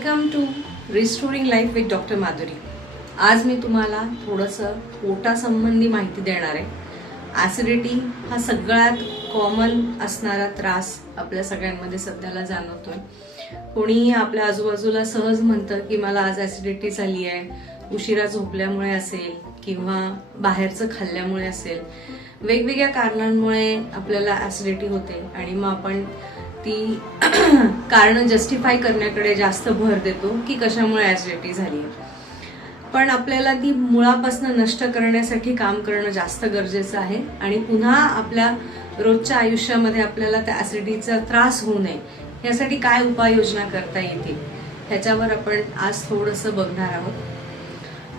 Welcome to restoring life with doctor Madhuri. आज मी तुम्हाला थोडंसं पोटासंबंधी माहिती देणार आहे. ॲसिडिटी हा सगळ्यात कॉमन असणारा त्रास आपल्या सगळ्यांमध्ये सध्याला जाणवतोय. कोणीही आपल्या आजूबाजूला सहज म्हणतं की मला आज ॲसिडिटी झाली आहे, उशिरा झोपल्यामुळे असेल किंवा बाहेरचं खाल्ल्यामुळे असेल. वेगवेगळ्या कारणांमुळे आपल्याला ॲसिडिटी होते आणि मग आपण ती कारण जस्टिफाय करण्याकडे जास्त भर देतो की कशामुळे ॲसिडिटी झाली आहे. पण आपल्याला ती मुळापासून नष्ट करण्यासाठी काम करणं जास्त गरजेचं आहे आणि पुन्हा आपल्या रोजच्या आयुष्यामध्ये आपल्याला त्या ॲसिडिटीचा त्रास होऊ नये यासाठी काय उपाययोजना करता येतील ह्याच्यावर आपण आज थोडंसं बघणार आहोत.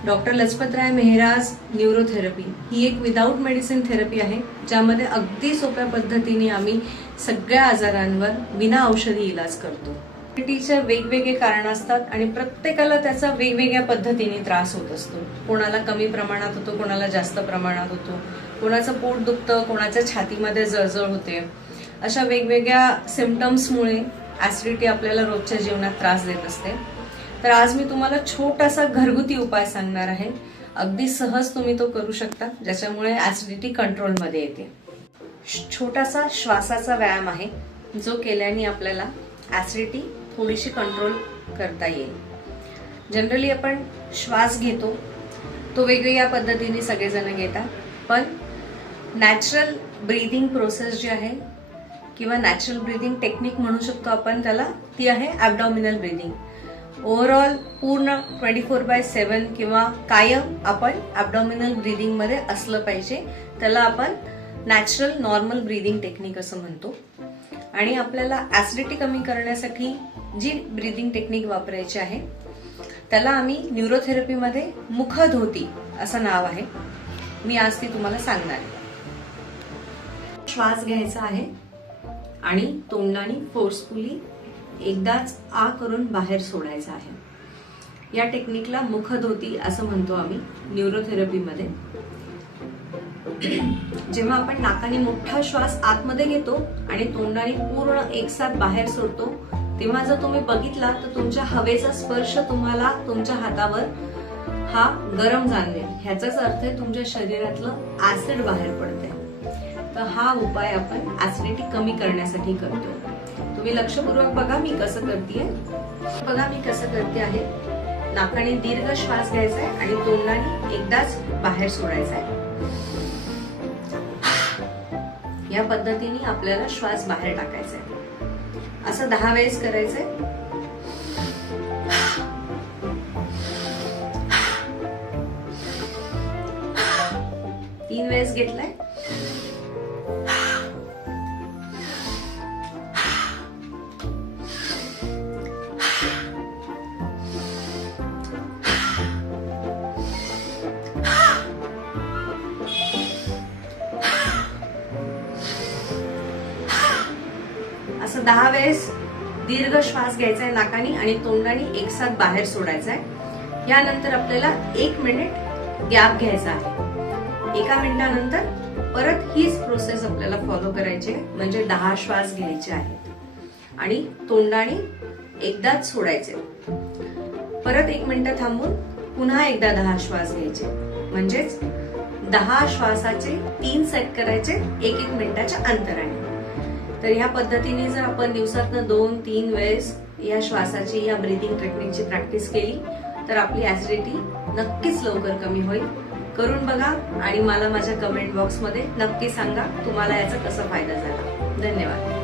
डॉक्टर लजपतराय मेहराज न्यूरोथेरपी ही एक विदाऊट मेडिसिन थेरपी आहे, ज्यामध्ये अगदी सोप्या पद्धतीने आम्ही सगळ्या आजारांवर विना औषधी इलाज करतो. ॲसिडिटीचे वेगवेगळे कारण असतात आणि प्रत्येकाला त्याचा वेगवेगळ्या पद्धतीने त्रास होत असतो. कोणाला कमी प्रमाणात होतो, कोणाला जास्त प्रमाणात होतो, कोणाचं पोट दुखतं, कोणाच्या छातीमध्ये जळजळ होते. अशा वेगवेगळ्या सिम्पटम्समुळे ॲसिडिटी आपल्याला रोजच्या जीवनात त्रास देत असते. तर आज मी तुम्हाला छोटासा घरगुती उपाय सांगणार आहे. अगदी सहज तुम्ही तो करू शकता, ज्याच्यामुळे ॲसिडिटी कंट्रोलमध्ये येते. छोटासा श्वासाचा व्यायाम आहे, जो केल्याने आपल्याला ॲसिडिटी थोडीशी कंट्रोल करता येईल. जनरली आपण श्वास घेतो तो वेगवेगळ्या पद्धतीने सगळेजण घेतात, पण नॅचरल ब्रीदिंग प्रोसेस जी आहे किंवा नॅचरल ब्रीदिंग टेक्निक म्हणू शकतो आपण त्याला, ती आहे ॲबडॉमिनल ब्रीदिंग. ओव्हरऑल पूर्ण 24/7 किंवा कायम आपण ॲबडॉमिनल ब्रीदिंग मध्ये असलं पाहिजे. त्याला आपण नॅचरल नॉर्मल ब्रीदिंग टेक्निक असं म्हणतो. आणि आपल्याला ॲसिडिटी कमी करण्यासाठी जी ब्रीदिंग टेक्निक वापरायची आहे त्याला आम्ही न्यूरोथेरपीमध्ये मुखधोती असं नाव आहे. मी आज ती तुम्हाला सांगणार आहे. श्वास घ्यायचा आहे आणि तोंडाने फोर्सफुली एकदाच आ करून बाहेर सोडायचा आहे. या टेक्निकला मुखधोती असं म्हणतो आम्ही न्यूरोथेरपीमध्ये. जेव्हा आपण नाकाने मोठा श्वास आतमध्ये घेतो आणि तोंडाने पूर्ण एकसाथ बाहेर सोडतो, तेव्हा जर तुम्ही बघितला तर तुमच्या हवेचा स्पर्श तुम्हाला तुमच्या हातावर हा गरम जाणवेल. ह्याचाच अर्थ आहे तुमच्या शरीरातलं ऍसिड बाहेर पडतंय. तर हा उपाय आपण ऍसिडिटी कमी करण्यासाठी करतो. तुम्ही लक्षपूर्वक बघा मी कसं करतेय. बघा मी कसं करते आहे. नाकाने दीर्घ श्वास घ्यायचा आहे आणि तोंडाने एकदाच बाहेर सोडायचा आहे. या पद्धतीने आपल्याला श्वास बाहेर टाकायचा आहे. असं 10 वेळेस करायचंय. तीन वेळेस घेतलाय. असं 10 वेळेस दीर्घ श्वास घ्यायचा आहे नाकाने आणि तोंडाने एकसाथ बाहेर सोडायचा आहे. यानंतर आपल्याला 1 मिनिट गॅप घ्यायचा आहे. 1 मिनिटानंतर परत हीच प्रोसेस आपल्याला फॉलो करायची आहे. म्हणजे 10 श्वास घ्यायचे आहेत आणि तोंडाने एकदाच सोडायचे. परत 1 मिनिट थांबून पुन्हा एकदा 10 श्वास घ्यायचे. म्हणजेच 10 श्वासाचे 3 सेट करायचे 1-1 मिनिटाच्या अंतराने. तर ह्या पद्धतीने जर आपण दिवसातनं 2-3 वेळेस या श्वासाची या ब्रीदिंग टेक्निकची प्रॅक्टिस केली तर आपली ऍसिडिटी नक्कीच लवकर कमी होईल. करून बघा आणि मला माझ्या कमेंट बॉक्समध्ये नक्की सांगा तुम्हाला याचा कसा फायदा झाला. धन्यवाद.